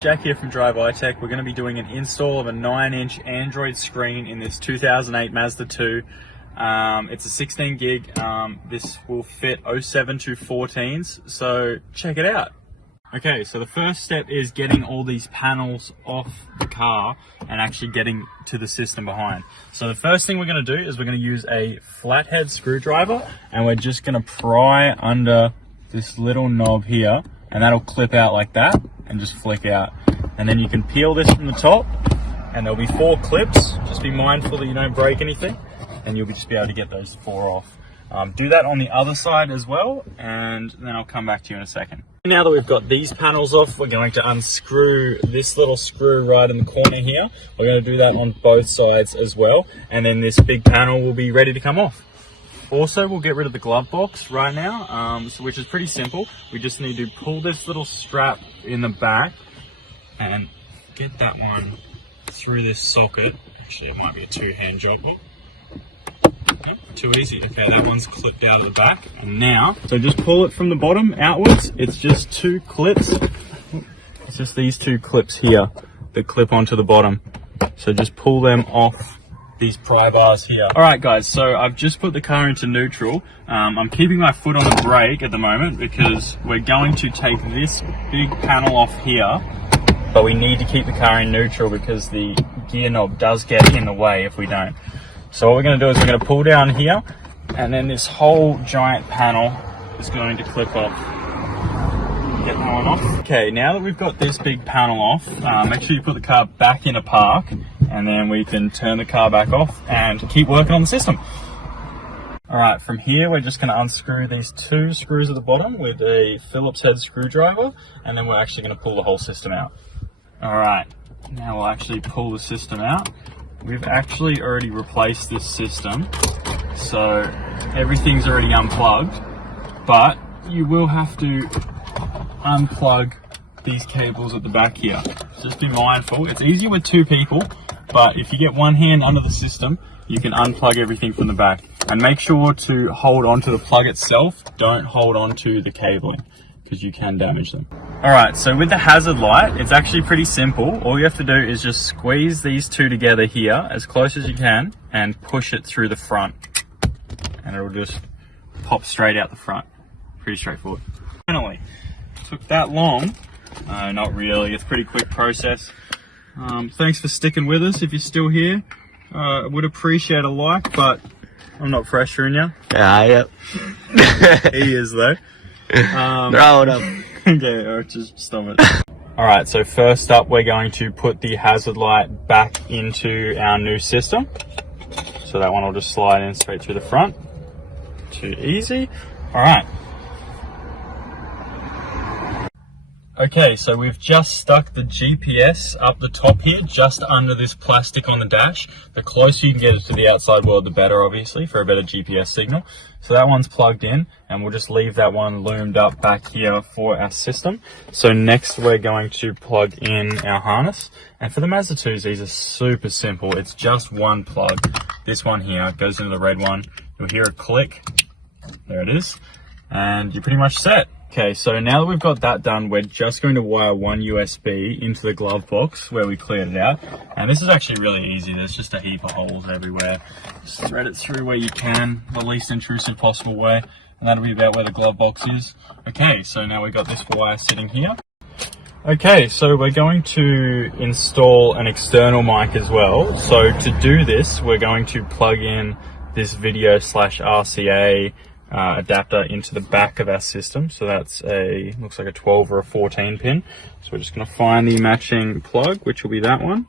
Jack here from Drive iTech. We're going to be doing an install of a 9-inch Android screen in this 2008 Mazda 2. It's a 16 gig. This will fit 07 to 14s, so check it out. Okay, so the first step is getting all these panels off the car and actually getting to the system behind. So the first thing we're going to do is we're going to use a flathead screwdriver, and we're just going to pry under this little knob here, and that'll clip out like that and just flick out. And then you can peel this from the top, and there'll be 4 clips. Just be mindful that you don't break anything, and you'll just be able to get those 4 off. Do that on the other side as well, and then I'll come back to you in a second. Now that we've got these panels off, we're going to unscrew this little screw right in the corner here. We're going to do that on both sides as well, and then this big panel will be ready to come off. Also, we'll get rid of the glove box right now, which is pretty simple. We just need to pull this little strap in the back and get that one through this socket. Actually, it might be a 2-hand job. Yep, too easy. Okay, that one's clipped out of the back. And now, so just pull it from the bottom outwards. It's just 2 clips. It's just these 2 clips here that clip onto the bottom. So just pull them off these pry bars here. Alright guys, so I've just put the car into neutral. I'm keeping my foot on the brake at the moment because we're going to take this big panel off here, but we need to keep the car in neutral because the gear knob does get in the way if we don't. So what we're going to do is we're going to pull down here, and then this whole giant panel is going to clip off. Get that one off. Okay, now that we've got this big panel off, make sure you put the car back in a park, and then we can turn the car back off and keep working on the system. Alright, from here we're just going to unscrew these 2 screws at the bottom with a Phillips head screwdriver, and then we're actually going to pull the whole system out. Alright, now we'll actually pull the system out. We've actually already replaced this system, so everything's already unplugged, but you will have to unplug these cables at the back here. Just be mindful. It's easier with 2 people, but if you get one hand under the system, you can unplug everything from the back. And make sure to hold onto the plug itself. Don't hold onto the cabling, because you can damage them. Alright, so with the hazard light, it's actually pretty simple. All you have to do is just squeeze these 2 together here as close as you can and push it through the front. And it'll just pop straight out the front. Pretty straightforward. Finally, took that long. Not really, it's a pretty quick process. Thanks for sticking with us if you're still here. I would appreciate a like, but I'm not pressuring you. Yep. He is though. Throw it up. Okay, alright, just stop it. Alright, so first up we're going to put the hazard light back into our new system. So that one will just slide in straight through the front. Too easy. Alright. Okay, so we've just stuck the GPS up the top here, just under this plastic on the dash. The closer you can get it to the outside world, the better, obviously, for a better GPS signal. So that one's plugged in, and we'll just leave that one loomed up back here for our system. So next we're going to plug in our harness. And for the Mazda 2s, these are super simple. It's just one plug. This one here goes into the red one. You'll hear a click. There it is. And you're pretty much set. Okay, so now that we've got that done, we're just going to wire one USB into the glove box where we cleared it out. And this is actually really easy. There's just a heap of holes everywhere. Just thread it through where you can, the least intrusive possible way. And that'll be about where the glove box is. Okay, so now we've got this wire sitting here. Okay, so we're going to install an external mic as well. So to do this, we're going to plug in this video/RCA adapter into the back of our system. So that's looks like a 12 or a 14 pin. So we're just going to find the matching plug, which will be that one.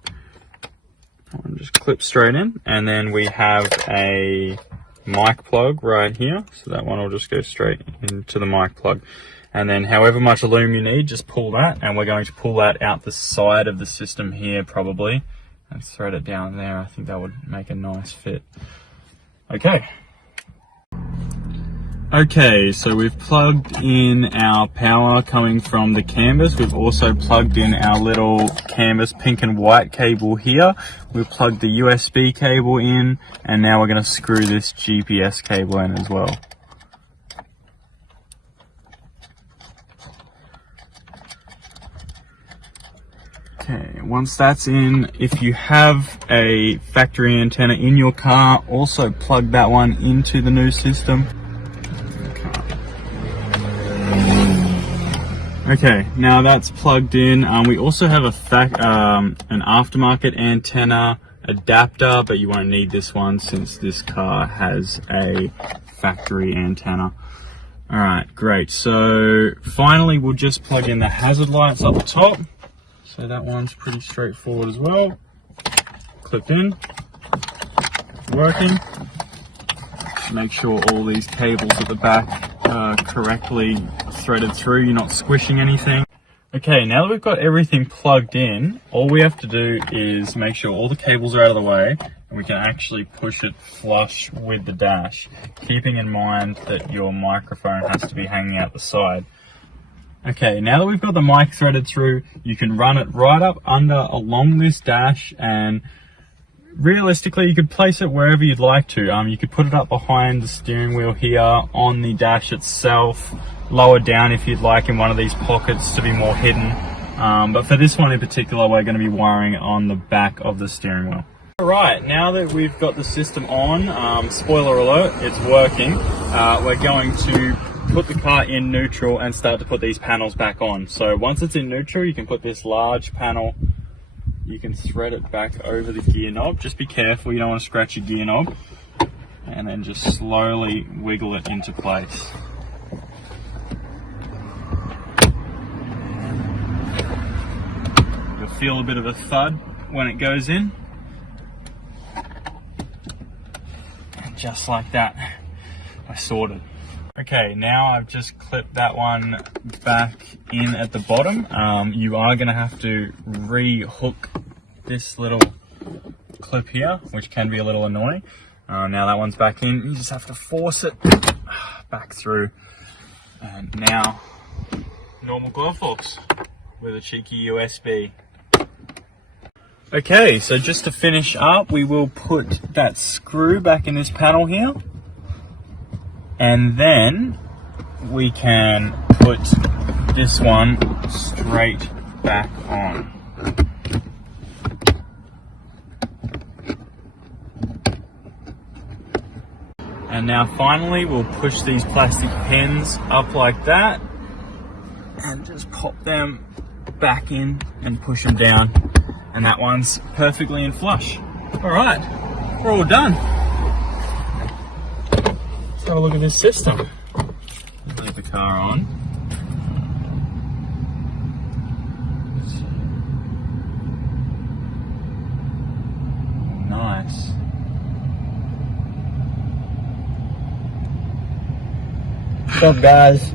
That one just clips straight in. And then we have a mic plug right here. So that one will just go straight into the mic plug. And then however much lume you need, just pull that. And we're going to pull that out the side of the system here probably. And thread it down there. I think that would make a nice fit. Okay. Okay, so we've plugged in our power coming from the canvas. We've also plugged in our little canvas pink and white cable here. We've plugged the USB cable in, and now we're going to screw this GPS cable in as well. Okay, once that's in, if you have a factory antenna in your car, also plug that one into the new system. Okay, now that's plugged in. We also have an aftermarket antenna adapter, but you won't need this one since this car has a factory antenna. Alright, great. So finally we'll just plug in the hazard lights up the top. So that one's pretty straightforward as well. Clip in, working. Make sure all these cables at the back are correctly threaded through, you're not squishing anything. Okay, now that we've got everything plugged in, all we have to do is make sure all the cables are out of the way and we can actually push it flush with the dash, keeping in mind that your microphone has to be hanging out the side. Okay, now that we've got the mic threaded through, you can run it right up along this dash, and realistically you could place it wherever you'd like to. You could put it up behind the steering wheel here, on the dash itself, lower down if you'd like in one of these pockets to be more hidden. But for this one in particular, we're going to be wiring it on the back of the steering wheel. Alright, now that we've got the system on, spoiler alert, it's working. We're going to put the car in neutral and start to put these panels back on. So once it's in neutral, you can put this large panel, you can thread it back over the gear knob. Just be careful, you don't want to scratch your gear knob. And then just slowly wiggle it into place. You'll feel a bit of a thud when it goes in. And just like that, I sorted. Okay, now I've just clipped that one back in at the bottom. You are going to have to re-hook this little clip here, which can be a little annoying. Now that one's back in, you just have to force it back through. And now, normal glove box with a cheeky USB. Okay, so just to finish up, we will put that screw back in this panel here. And then we can put this one straight back on. And now finally we'll push these plastic pins up like that and just pop them back in and push them down. And that one's perfectly in flush. Alright, we're all done. Let's have a look at this system. Leave the car on. Nice. What's up, guys?